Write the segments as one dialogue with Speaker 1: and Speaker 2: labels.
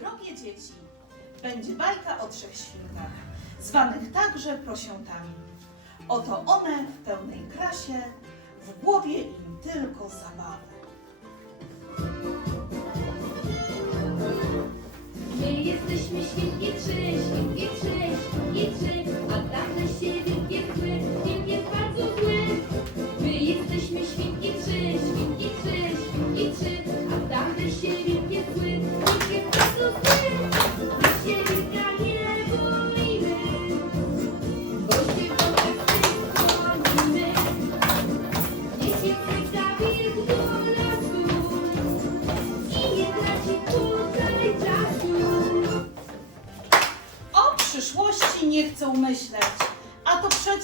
Speaker 1: Drogie dzieci, będzie bajka o trzech świnkach, zwanych także prosiątami. Oto one w pełnej krasie, w głowie im tylko zabawy.
Speaker 2: My jesteśmy świnki trzy, świnki trzy, świnki trzy, a dawne się wielkie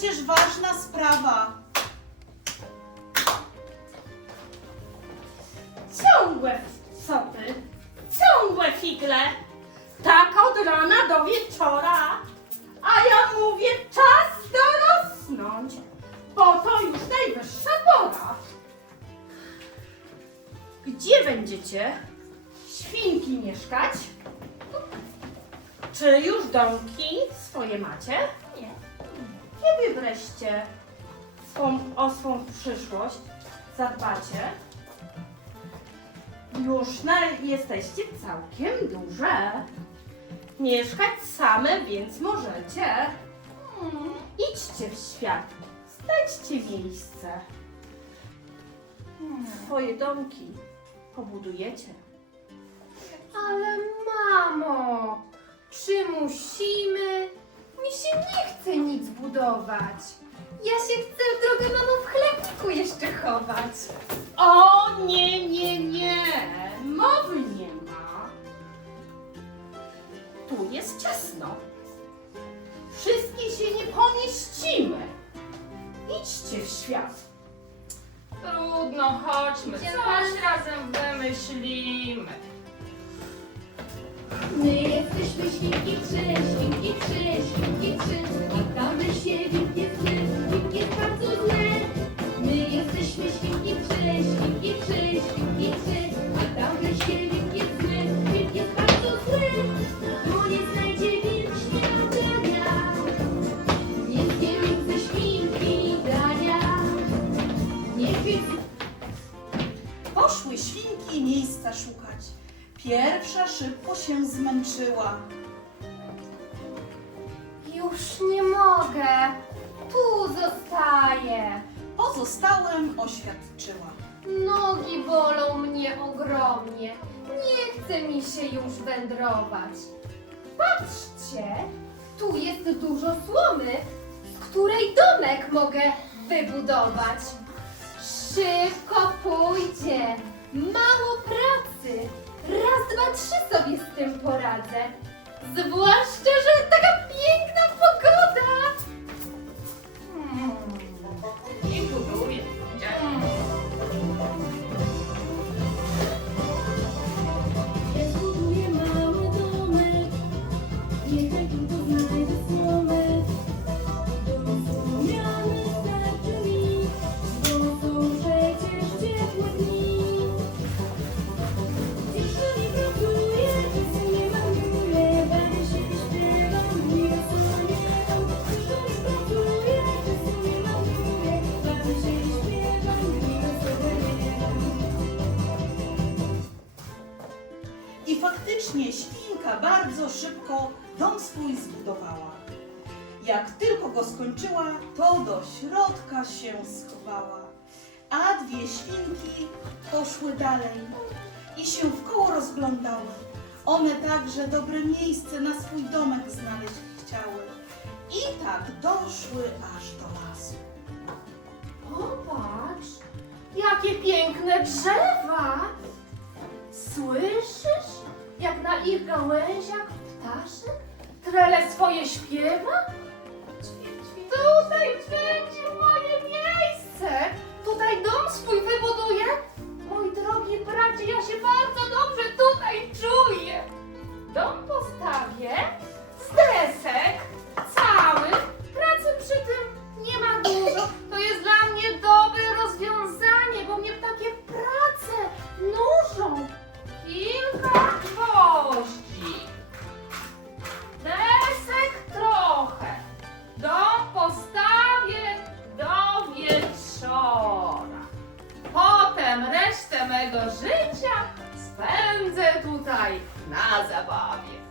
Speaker 1: przecież ważna sprawa.
Speaker 3: Ciągłe sopy, ciągłe figle. Tak od rana do wieczora. A ja mówię, czas dorosnąć, bo to już najwyższa pora. Gdzie będziecie świnki mieszkać? Czy już domki swoje macie? Nie. Kiedy wreszcie swą, o swą przyszłość zadbacie? Już na, jesteście całkiem duże. Mieszkać same, więc możecie. Mm, idźcie w świat. Znajdźcie miejsce. Swoje domki pobudujecie.
Speaker 2: Ale mamo, czy musimy? Mi się nie chce nic budować. Ja się chcę, droga mamo, w chlebniku jeszcze chować.
Speaker 3: O nie, nie, nie! Mowy nie ma. Tu jest ciasno. Wszystkie się nie pomieścimy. Idźcie w świat.
Speaker 4: Trudno, chodźmy.
Speaker 2: Idziemy.
Speaker 4: Coś razem wymyślimy.
Speaker 2: My jesteśmy świnki trzy,
Speaker 1: Pierwsza szybko się zmęczyła.
Speaker 2: Już nie mogę, tu zostaję.
Speaker 1: Pozostałym oświadczyła.
Speaker 2: Nogi bolą mnie ogromnie. Nie chce mi się już wędrować. Patrzcie, tu jest dużo słomy, z której domek mogę wybudować. Szybko pójdzie, mało pracy. Raz, dwa, trzy sobie z tym poradzę. Zwłaszcza, że taka
Speaker 1: schowała. A dwie świnki poszły dalej i się w koło rozglądały. One także dobre miejsce na swój domek znaleźć chciały. I tak doszły aż do lasu.
Speaker 3: Popatrz, jakie piękne drzewa! Słyszysz, jak na ich gałęziach ptaszek trele swoje śpiewa? Tutaj będzie mego życia spędzę tutaj na zabawie.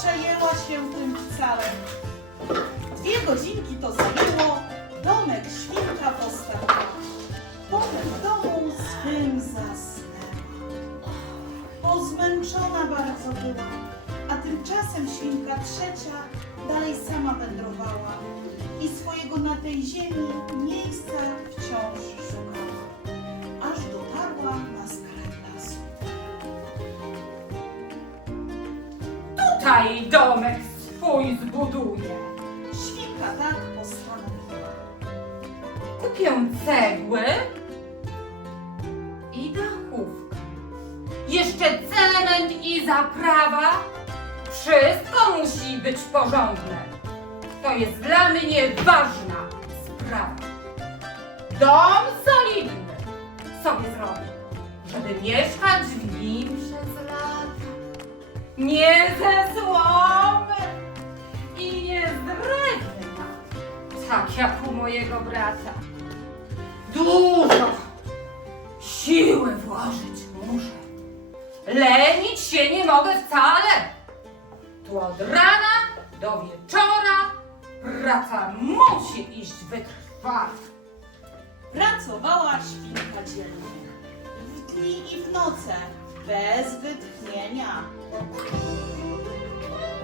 Speaker 1: Przejęła się tym wcale. Dwie godzinki to zajęło, domek świnka postawiła. Potem w domu swym zasnęła. Bo zmęczona bardzo była, a tymczasem świnka trzecia dalej sama wędrowała i swojego na tej ziemi miejsca wciąż szukała, aż dotarła na skarb
Speaker 4: Tutaj domek swój zbuduję.
Speaker 1: Świnka tak postanowiła.
Speaker 4: Kupię cegły i dachówkę. Jeszcze cement i zaprawa. Wszystko musi być porządne. To jest dla mnie ważna sprawa. Dom solidny sobie zrobię, żeby mieszkać w nim ze i nie z drewna tak jak u mojego brata. Dużo siły włożyć muszę. Lenić się nie mogę wcale. Tu od rana do wieczora praca musi iść wytrwale.
Speaker 1: Pracowała świnka dzielnie, w dni i w noce, bez wytchnienia.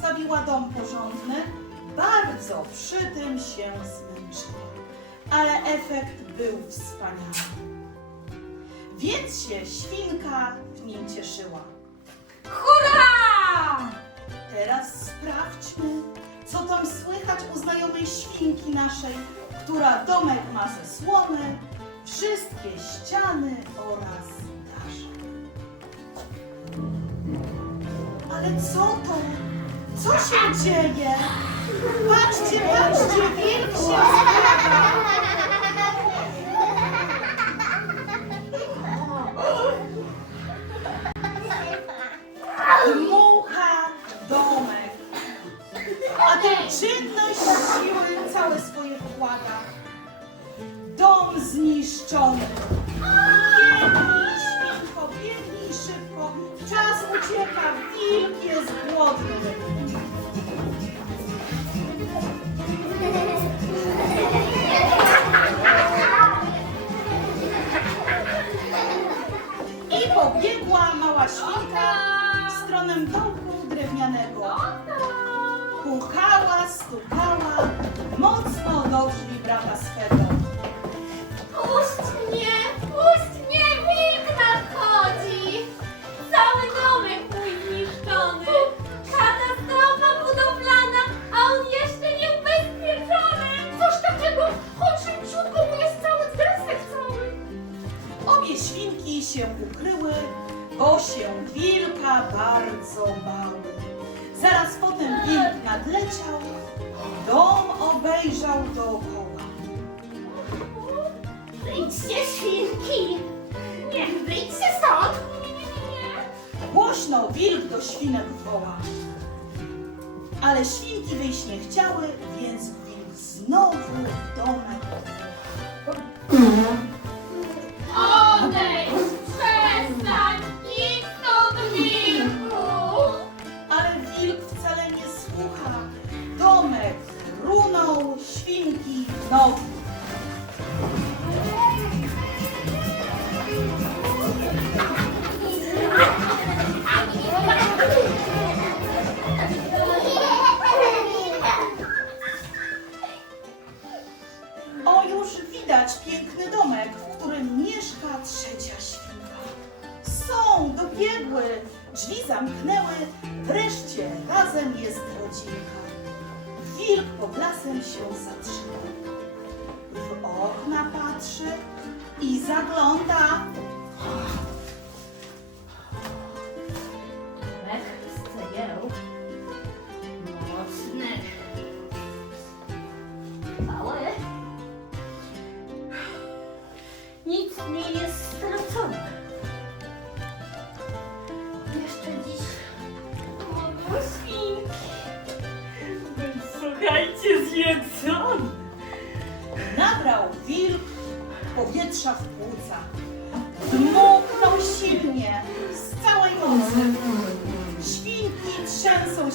Speaker 1: Postawiła dom porządny, bardzo przy tym się zmęczyła. Ale efekt był wspaniały. Więc się świnka w nim cieszyła.
Speaker 4: Hurra!
Speaker 1: Teraz sprawdźmy, co tam słychać u znajomej świnki naszej, która domek ma ze słomy, wszystkie ściany oraz daszek. Ale co to? Co się dzieje? Patrzcie, patrzcie, wilk się zjawa. Dmucha domek. A tę czynność siły całe swoje wkłada. Dom zniszczony. Biegnij, świnko, biegnij szybko. Czas ucieka, wilk jest głodny. Stronę domku drewnianego. Pukała, stukała, mocno do drzwi brata Do świnek woła. Ale świnki wyjść nie chciały, więc wilk znowu w domek. Zagląda.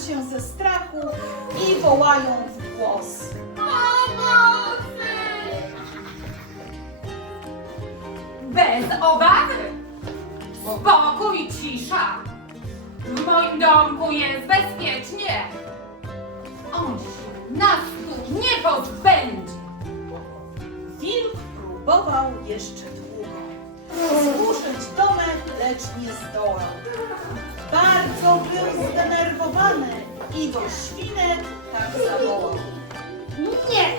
Speaker 1: Się ze strachu i wołają w głos.
Speaker 3: Pomocy!
Speaker 4: Bez obawy! Spokój, cisza! W moim domku jest bezpiecznie! On się nas tu nie pozbędzie!
Speaker 1: Wilk próbował jeszcze długo. Zburzyć domek, lecz nie zdołał. Bardzo był zdenerwowany i do świnek tak zawołał.
Speaker 2: Nie!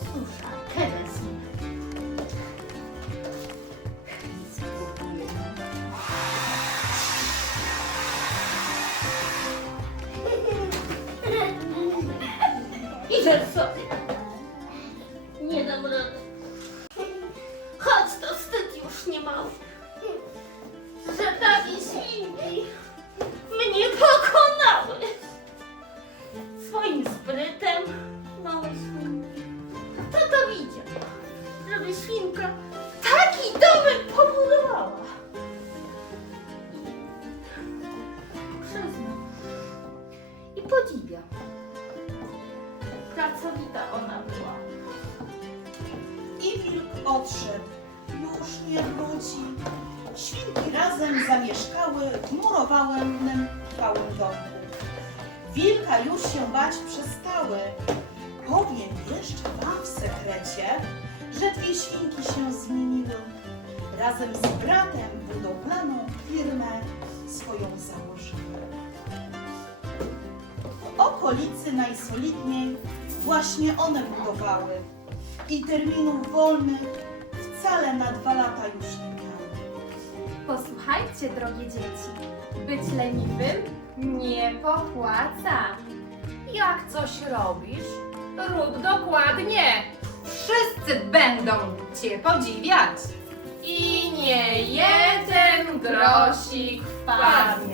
Speaker 2: Susza. Idę sobie.
Speaker 1: Odszedł. Już nie wróci. Świnki razem zamieszkały w murowanym trwałym domku. Wilka już się bać przestały. Powiem jeszcze wam w sekrecie, że dwie świnki się zmieniły. Razem z bratem budowlaną firmę swoją założyły. W okolicy najsolidniej właśnie one budowały i terminów wolnych wcale na dwa lata już nie miały.
Speaker 3: Posłuchajcie, drogie dzieci, być leniwym nie popłaca. Jak coś robisz, rób dokładnie
Speaker 4: Wszyscy będą cię podziwiać!
Speaker 3: i nie jeden grosik wpadnie.